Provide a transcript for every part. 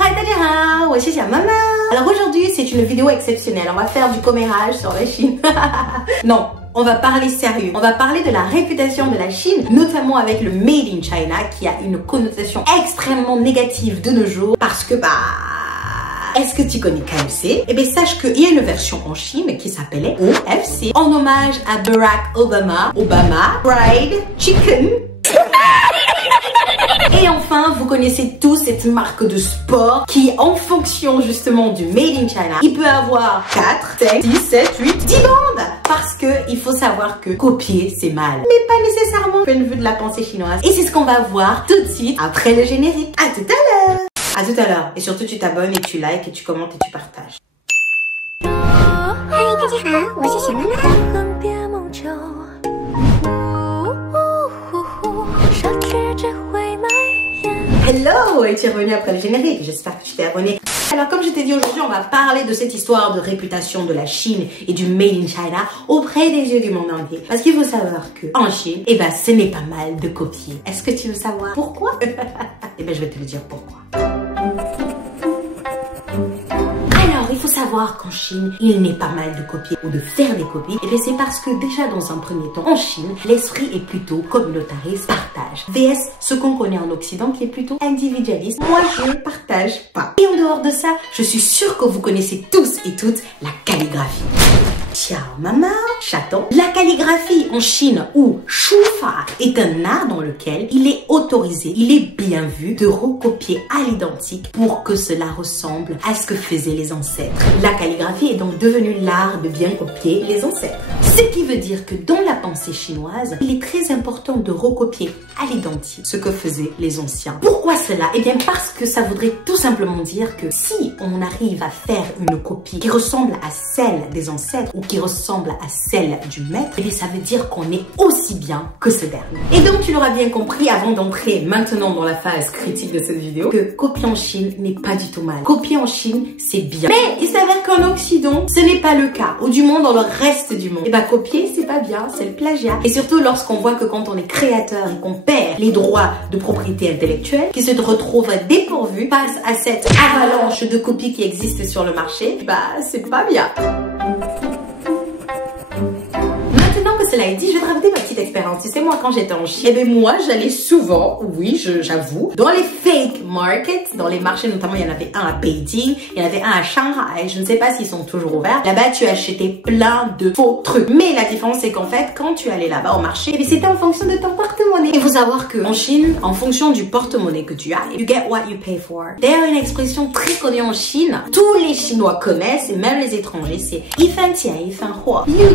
Hi, je suis Maman. Alors aujourd'hui, c'est une vidéo exceptionnelle. On va faire du commérage sur la Chine. Non, on va parler sérieux. On va parler de la réputation de la Chine, notamment avec le Made in China, qui a une connotation extrêmement négative de nos jours. Parce que, est-ce que tu connais KFC? Eh bien, sache qu'il y a une version en Chine qui s'appelait OFC, en hommage à Barack Obama. Fried Chicken. Et enfin, vous connaissez tous cette marque de sport qui, en fonction justement du Made in China, il peut avoir 4, 5, 6, 7, 8, 10 bandes. Parce que il faut savoir que copier, c'est mal. Mais pas nécessairement au point de vue de la pensée chinoise. Et c'est ce qu'on va voir tout de suite après le générique. À tout à l'heure. À tout à l'heure. Et surtout, tu t'abonnes et tu likes et tu commentes et tu partages. Hello, et tu es revenu après le générique, j'espère que tu t'es abonné. Alors comme je t'ai dit aujourd'hui, on va parler de cette histoire de réputation de la Chine et du Made in China auprès des yeux du monde entier. Parce qu'il faut savoir que en Chine, eh ben ce n'est pas mal de copier. Est-ce que tu veux savoir pourquoi? Eh ben je vais te le dire pourquoi. Il faut savoir qu'en Chine, il n'est pas mal de copier ou de faire des copies. Et bien c'est parce que déjà dans un premier temps, en Chine, l'esprit est plutôt communautariste, partage. VS, ce qu'on connaît en Occident qui est plutôt individualiste. Moi, je ne partage pas. Et en dehors de ça, je suis sûre que vous connaissez tous et toutes la calligraphie. Ciao maman, chaton. La calligraphie en Chine ou Shufa est un art dans lequel il est autorisé, il est bien vu de recopier à l'identique pour que cela ressemble à ce que faisaient les ancêtres. La calligraphie est donc devenue l'art de bien copier les ancêtres. Ce qui veut dire que dans la pensée chinoise, il est très important de recopier à l'identique ce que faisaient les anciens. Pourquoi cela? Eh bien parce que ça voudrait tout simplement dire que si on arrive à faire une copie qui ressemble à celle des ancêtres ou qui ressemble à celle du maître, et ça veut dire qu'on est aussi bien que ce dernier. Et donc tu l'auras bien compris avant d'entrer maintenant dans la phase critique de cette vidéo, que copier en Chine n'est pas du tout mal. Copier en Chine, c'est bien. Mais il s'avère qu'en Occident, ce n'est pas le cas. Ou du moins dans le reste du monde. Et bah copier, c'est pas bien, c'est le plagiat. Et surtout lorsqu'on voit que quand on est créateur et qu'on perd les droits de propriété intellectuelle, qui se retrouve dépourvu face à cette avalanche de copies qui existent sur le marché, bah c'est pas bien. Cela est dit, je vais te raconter ma petite expérience. Tu sais, moi, quand j'étais en Chine, eh bien, moi, j'allais souvent, oui, j'avoue, dans les fake markets, dans les marchés, notamment, il y en avait un à Beijing, il y en avait un à Shanghai, je ne sais pas s'ils sont toujours ouverts. Là-bas, tu achetais plein de faux trucs. Mais la différence, c'est qu'en fait, quand tu allais là-bas au marché, eh bien, c'était en fonction de ton porte-monnaie. Il faut savoir qu'en Chine, en fonction du porte-monnaie que tu as, you get what you pay for. D'ailleurs, une expression très connue en Chine, tous les Chinois connaissent, et même les étrangers, c'est « You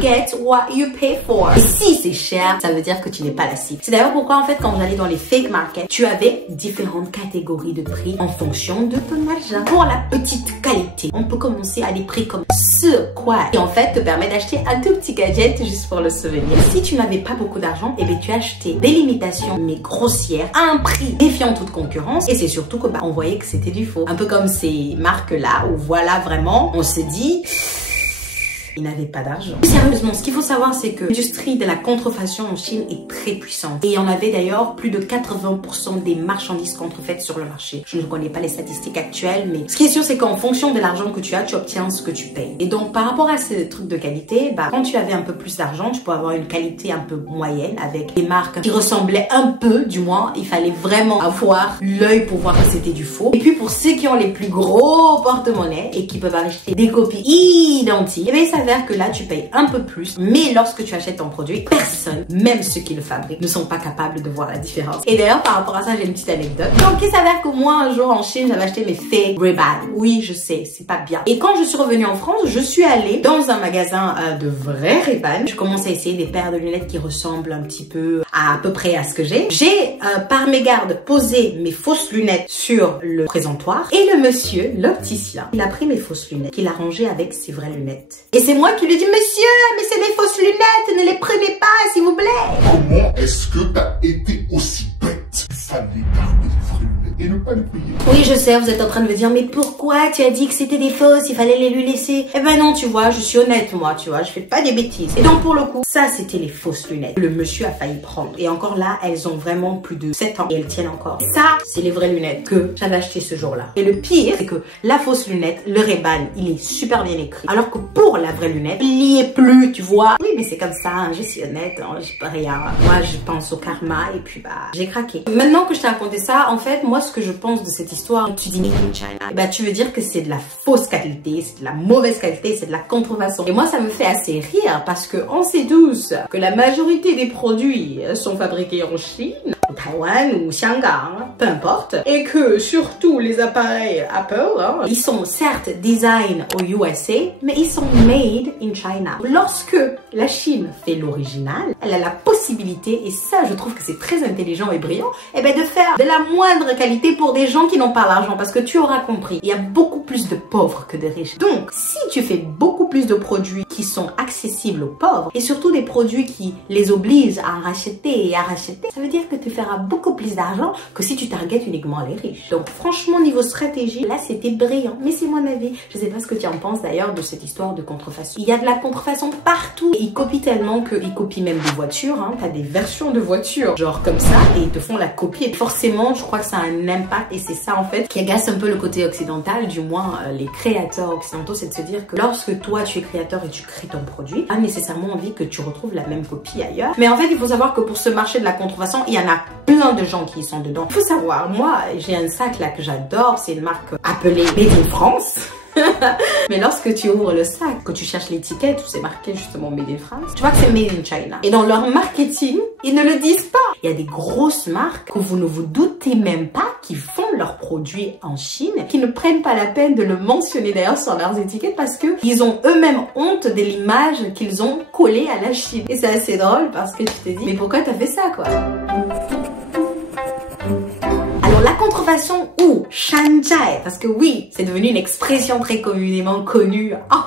get what you pay for ». Et si c'est cher, ça veut dire que tu n'es pas la cible. C'est d'ailleurs pourquoi en fait quand j'allais dans les fake markets, tu avais différentes catégories de prix en fonction de ton argent. Pour la petite qualité, on peut commencer à des prix comme ce quoi qui en fait te permet d'acheter un tout petit gadget juste pour le souvenir. Si tu n'avais pas beaucoup d'argent, eh bien tu achetais des limitations mais grossières à un prix défiant toute concurrence, et c'est surtout que on voyait que c'était du faux. Un peu comme ces marques là où voilà vraiment on se dit ils n'avaient pas d'argent. Sérieusement, ce qu'il faut savoir, c'est que l'industrie de la contrefaçon en Chine est très puissante. Et il y en avait d'ailleurs plus de 80% des marchandises contrefaites sur le marché. Je ne connais pas les statistiques actuelles, mais ce qui est sûr, c'est qu'en fonction de l'argent que tu as, tu obtiens ce que tu payes. Et donc, par rapport à ces trucs de qualité, quand tu avais un peu plus d'argent, tu pouvais avoir une qualité un peu moyenne avec des marques qui ressemblaient un peu, du moins, il fallait vraiment avoir l'œil pour voir que c'était du faux. Et puis, pour ceux qui ont les plus gros porte-monnaies et qui peuvent acheter des copies identiques, eh bien, ça que là tu payes un peu plus, mais lorsque tu achètes ton produit, personne, même ceux qui le fabriquent, ne sont pas capables de voir la différence. Et d'ailleurs par rapport à ça, j'ai une petite anecdote. Donc il s'avère que moi un jour en Chine, j'avais acheté mes fake Ray-Ban. Oui, je sais, c'est pas bien. Et quand je suis revenue en France, je suis allée dans un magasin de vrais Ray-Ban. Je commence à essayer des paires de lunettes qui ressemblent un petit peu à peu près à ce que j'ai. J'ai par mégarde posé mes fausses lunettes sur le présentoir, et le monsieur, l'opticien, il a pris mes fausses lunettes qu'il a rangées avec ses vraies lunettes. Et c'est moi qui lui dis, monsieur, mais c'est des fausses lunettes, ne les prenez pas, s'il vous plaît. Comment est-ce que t'as été aussi bête? Il fallait garder les vraies lunettes et ne pas le payer. Oui, je sais, vous êtes en train de me dire, mais pourquoi tu as dit que c'était des fausses, il fallait les lui laisser? Eh ben non, tu vois, je suis honnête, moi, tu vois, je fais pas des bêtises. Et donc, pour le coup, ça, c'était les fausses lunettes. Le monsieur a failli prendre. Et encore là, elles ont vraiment plus de 7 ans et elles tiennent encore. Ça, c'est les vraies lunettes que j'avais achetées ce jour-là. Et le pire, c'est que la fausse lunette, le Ray-Ban, il est super bien écrit. Alors que pour la vraie lunette, il n'y est plus, tu vois. Oui, mais c'est comme ça, hein, je suis honnête, hein, j'ai pas rien. Moi, je pense au karma et puis bah, j'ai craqué. Maintenant que je t'ai raconté ça, en fait, moi, ce que je pense de cette histoire, tu dis Made in China, bah, tu veux dire que c'est de la fausse qualité, c'est de la mauvaise qualité, c'est de la contrefaçon. Et moi, ça me fait assez rire parce que on sait tous que la majorité des produits sont fabriqués en Chine, ou Taïwan ou Shanghai, peu importe, et que surtout les appareils Apple, hein, ils sont certes design aux USA, mais ils sont made in China. Lorsque la Chine fait l'original, elle a la possibilité, et ça je trouve que c'est très intelligent et brillant, et ben de faire de la moindre qualité pour des gens qui n'ont pas l'argent, parce que tu auras compris, il y a beaucoup plus de pauvres que de riches. Donc si tu fais beaucoup plus de produits qui sont accessibles aux pauvres, et surtout des produits qui les obligent à en racheter et à racheter, ça veut dire que tu feras beaucoup plus d'argent que si tu targetes uniquement les riches. Donc franchement, niveau stratégie, là c'était brillant, mais c'est mon avis. Je sais pas ce que tu en penses d'ailleurs de cette histoire de contrefaçon. Il y a de la contrefaçon partout. Ils copient tellement qu'ils copient même des voitures, hein. T'as des versions de voitures genre comme ça et ils te font la copie. Et forcément, je crois que ça a un impact et c'est ça en fait qui agace un peu le côté occidental, du moins les créateurs occidentaux, c'est de se dire que lorsque toi tu es créateur et tu crées ton produit, pas nécessairement envie que tu retrouves la même copie ailleurs. Mais en fait, il faut savoir que pour ce marché de la contrefaçon, il y en a plein de gens qui y sont dedans. Il faut savoir, moi, j'ai un sac là que j'adore, c'est une marque appelée Made in France. Mais lorsque tu ouvres le sac, que tu cherches l'étiquette où c'est marqué justement Made in France, tu vois que c'est Made in China. Et dans leur marketing, ils ne le disent pas. Il y a des grosses marques que vous ne vous doutez même pas qui font leurs produits en Chine, qui ne prennent pas la peine de le mentionner d'ailleurs sur leurs étiquettes parce que ils ont eux-mêmes honte de l'image qu'ils ont collée à la Chine. Et c'est assez drôle parce que tu te dis, mais pourquoi t'as fait ça quoi? La contrefaçon ou shanzhai, parce que oui, c'est devenu une expression très communément connue en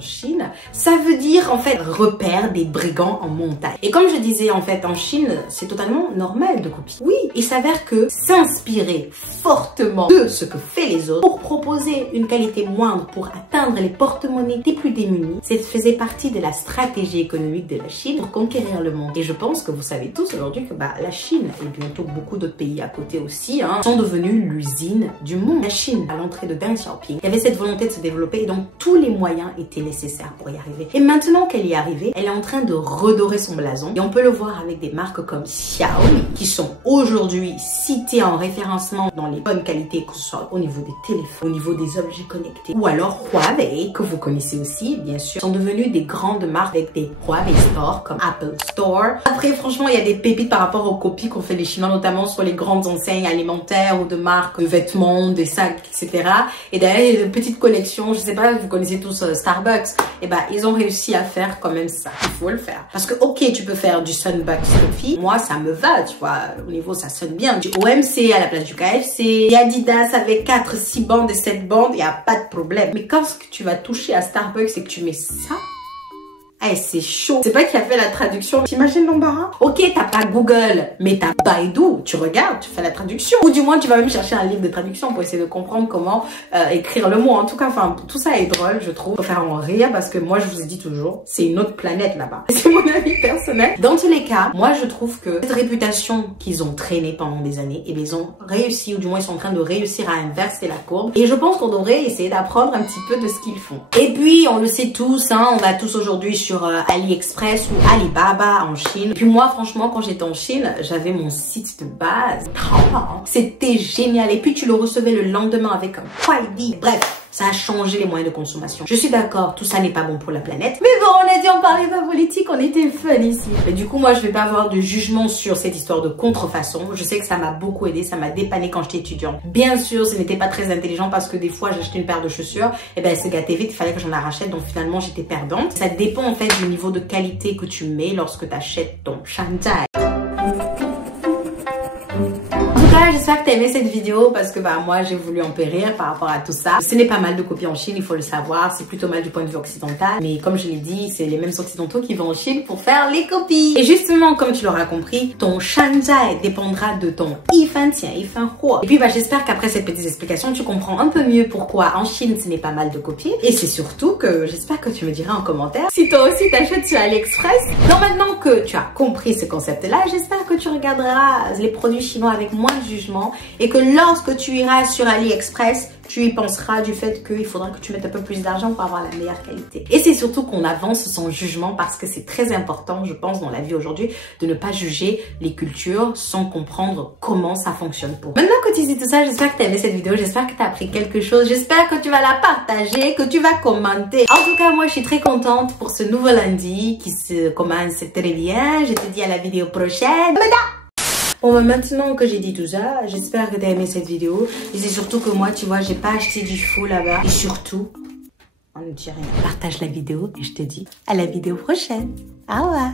Chine. Ça veut dire en fait repère des brigands en montagne. Et comme je disais en fait en Chine, c'est totalement normal de copier. Oui, il s'avère que s'inspirer fortement de ce que fait les autres pour proposer une qualité moindre pour atteindre les porte-monnaies des plus démunis, ça faisait partie de la stratégie économique de la Chine pour conquérir le monde. Et je pense que vous savez tous aujourd'hui que bah, la Chine et bientôt beaucoup d'autres pays à côté aussi hein, sont devenus l'usine du monde. La Chine, à l'entrée de Deng Xiaoping, il y avait cette volonté de se développer et donc tous les moyens étaient nécessaires pour y arriver. Et maintenant qu'elle y est arrivée, elle est en train de redorer son blason. Et on peut le voir avec des marques comme Xiaomi, qui sont aujourd'hui citées en référencement dans les bonnes qualités, que ce soit au niveau des téléphones, au niveau des objets connectés, ou alors Huawei, que vous connaissez aussi, bien sûr, sont devenues des grandes marques avec des Huawei Store, comme Apple Store. Après, franchement, il y a des pépites par rapport aux copies qu'ont fait les Chinois, notamment sur les grandes enseignes alimentaires ou de marques de vêtements, des sacs, etc. Et d'ailleurs, il y a une petite collection, je sais pas, vous connaissez tous Starbucks, et ben ils ont réussi à faire quand même ça. Il faut le faire. Parce que ok, tu peux faire du Sunbucks Coffee, moi ça me va, tu vois, au niveau ça sonne bien. Du OMC à la place du KFC, et Adidas avec 4, 6 bandes et 7 bandes, il n'y a pas de problème. Mais quand tu vas toucher à Starbucks et que tu mets ça, hey, c'est chaud. C'est pas qui a fait la traduction. T'imagines l'embarras? Ok, t'as pas Google, mais t'as Baidu. Tu regardes, tu fais la traduction. Ou du moins, tu vas même chercher un livre de traduction pour essayer de comprendre comment écrire le mot. En tout cas, enfin, tout ça est drôle, je trouve. Faut faire en rire parce que moi, je vous ai dit toujours, c'est une autre planète là-bas. C'est mon avis personnel. Dans tous les cas, moi, je trouve que cette réputation qu'ils ont traînée pendant des années, et ils ont réussi, ou du moins, ils sont en train de réussir à inverser la courbe. Et je pense qu'on devrait essayer d'apprendre un petit peu de ce qu'ils font. Et puis, on le sait tous, hein, on va tous aujourd'hui sur AliExpress ou Alibaba en Chine. Et puis moi, franchement, quand j'étais en Chine, j'avais mon site de base. C'était génial. Et puis tu le recevais le lendemain avec un Kuaidi. Bref, ça a changé les moyens de consommation. Je suis d'accord, tout ça n'est pas bon pour la planète. Mais bon, on a dit on parlait pas politique, on était fun ici. Mais du coup, moi, je vais pas avoir de jugement sur cette histoire de contrefaçon. Je sais que ça m'a beaucoup aidé, ça m'a dépanné quand j'étais étudiante. Bien sûr, ce n'était pas très intelligent parce que des fois, j'achetais une paire de chaussures, et ben, elle se gâtait vite, il fallait que j'en rachète, donc finalement, j'étais perdante. Ça dépend en fait du niveau de qualité que tu mets lorsque tu achètes ton shanzhai. voilà, j'espère que t'as aimé cette vidéo parce que moi j'ai voulu en périr par rapport à tout ça. Ce n'est pas mal de copier en Chine, il faut le savoir. C'est plutôt mal du point de vue occidental. Mais comme je l'ai dit, c'est les mêmes occidentaux qui vont en Chine pour faire les copies. Et justement, comme tu l'auras compris, ton shanzai dépendra de ton yifan tian, yifan huo. Et puis j'espère qu'après cette petite explication, tu comprends un peu mieux pourquoi en Chine ce n'est pas mal de copier. Et c'est surtout que j'espère que tu me diras en commentaire si toi aussi t'achètes sur AliExpress. Donc maintenant que tu as compris ce concept-là, j'espère que tu regarderas les produits chinois avec moins de jugement et que lorsque tu iras sur AliExpress, tu y penseras du fait qu'il faudra que tu mettes un peu plus d'argent pour avoir la meilleure qualité. Et c'est surtout qu'on avance sans jugement parce que c'est très important, je pense, dans la vie aujourd'hui, de ne pas juger les cultures sans comprendre comment ça fonctionne pour. Maintenant que tu sais tout ça, j'espère que tu as aimé cette vidéo, j'espère que tu as appris quelque chose, j'espère que tu vas la partager, que tu vas commenter. En tout cas, moi, je suis très contente pour ce nouveau lundi qui se commence très bien. Je te dis à la vidéo prochaine. Bon, maintenant que j'ai dit tout ça, j'espère que tu as aimé cette vidéo. Et c'est surtout que moi, tu vois, j'ai pas acheté du faux là-bas. Et surtout, on ne dit rien. Partage la vidéo et je te dis à la vidéo prochaine. Au revoir.